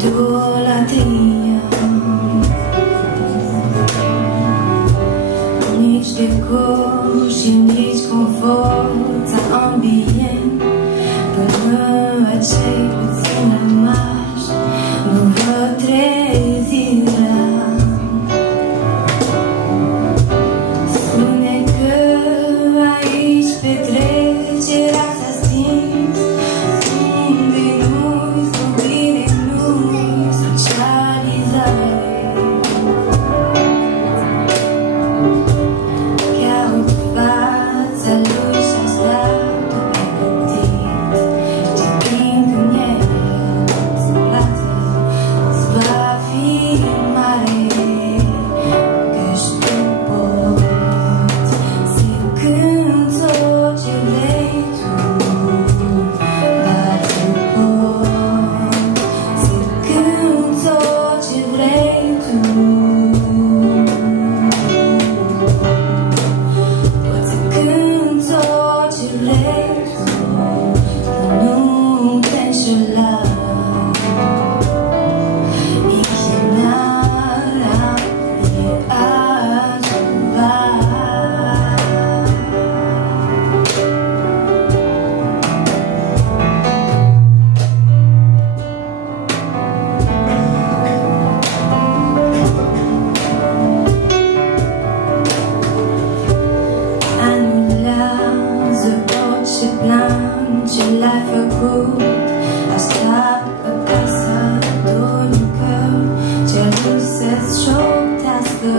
idolatria, nici decor și nici confort sau ambient. Până acei puțini rămași nu vă trezirea. Spune că aici petrecerea s-a stins, unde nu-i scopire, nu-i socializare. Chiar fața lui și-a stat-o pregătit, știind în el să plată, îți va fi mare, că-și tu poți să cânti tot ce vrei tu, dar tu poți să cânti tot ce vrei tu. Poți să cânti tot ce vrei tu, nu te înșela. Inchinarea e altceva. Anulează orice plan ce l-ai făcut. Așteaptă acasă dornică, cerul să-ți șoptească.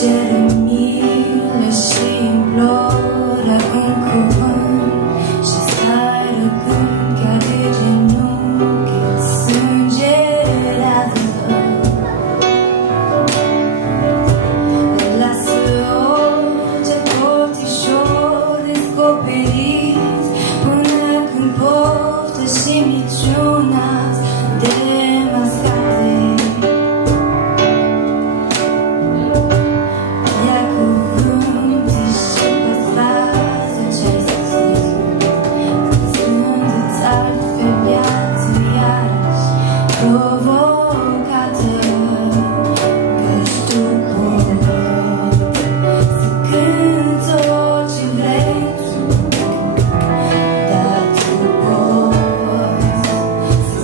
Cere milă și imploră un cuvânt și stai răgând chiar de genunchi îți sângerează. Lasă orice portișor descoperit, până când poftă și minciuna-ți demascate. Ia cuvântul și păstrează ce-ai scris, păstrându-ți altfel viața iarăși provocată, că-și tu poți să cânti tot ce vrei tu, dar tu poți să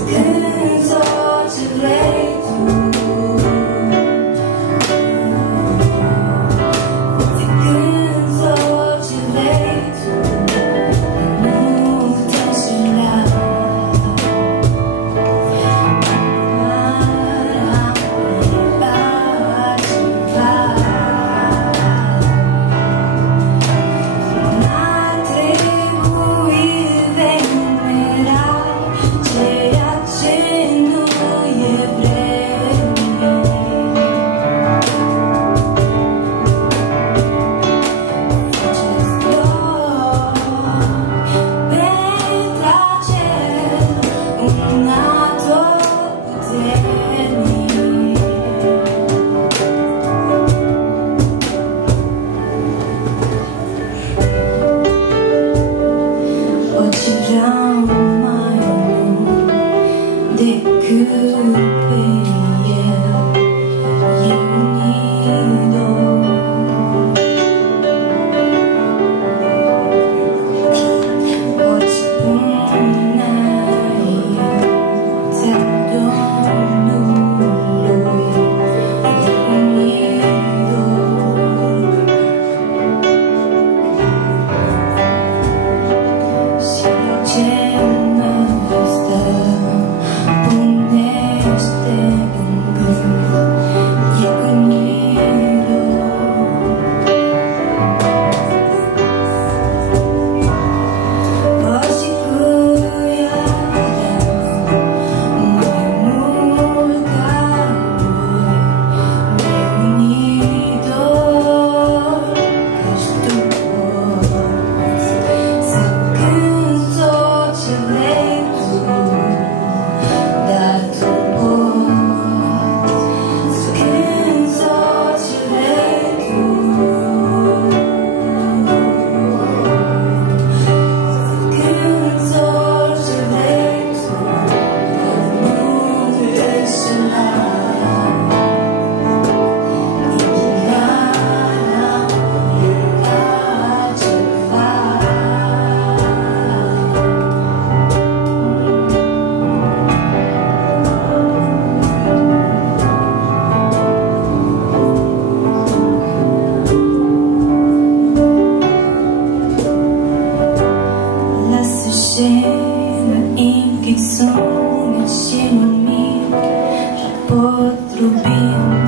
scena in che sogni assieme a me, la potrò